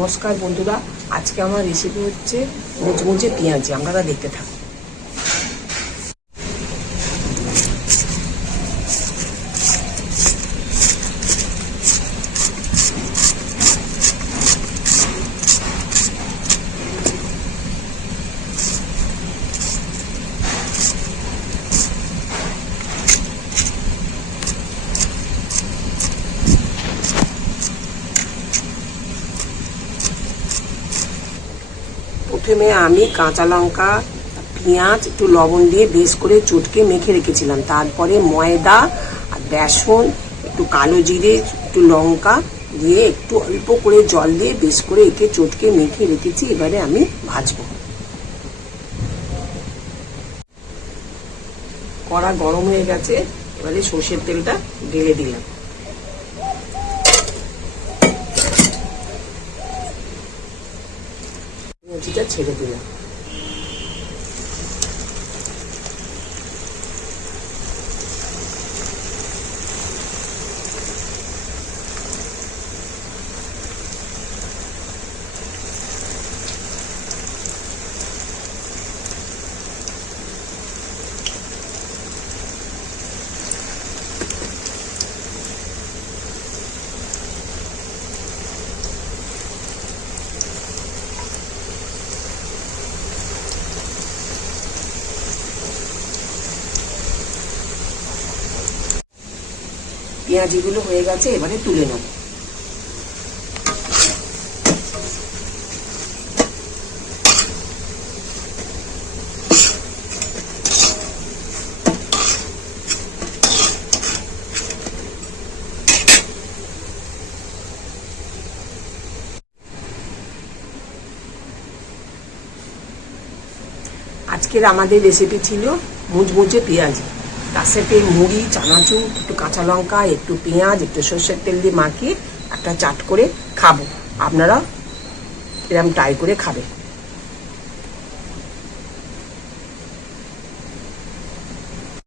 নমস্কার বন্ধুরা, আজকে আমার রেসিপি হচ্ছে মুচমুচে পেঁয়াজি। আপনারা দেখতে থাকুন। প্রথমে আমি কাঁচা লঙ্কা, পেঁয়াজ একটু লবণ দিয়ে বেশ করে চটকে মেখে রেখেছিলাম। তারপরে ময়দা আর বেসন, একটু কালো জিরে, একটু লঙ্কা দিয়ে একটু অল্প করে জল দিয়ে বেশ করে একে চটকে মেখে রেখেছি। এবারে আমি ভাজবো। কড়া গরম হয়ে গেছে, এবারে সর্ষের তেলটা ঢেলে দিলাম। পেঁয়াজিটা ছেড়ে দিলাম। পেঁয়াজিগুলো হয়ে গেছে, এবারে তুলে নেব। আজকের আমাদের রেসিপি ছিল মুচমুচে পেঁয়াজি। তার সাথে মুড়ি, চানাচুর, একটু কাঁচা লঙ্কা, একটু পেঁয়াজ, একটু সর্ষের তেল দিয়ে মাখিয়ে একটা চাট করে খাবো। আপনারা এরকম ট্রাই করে খাবেন।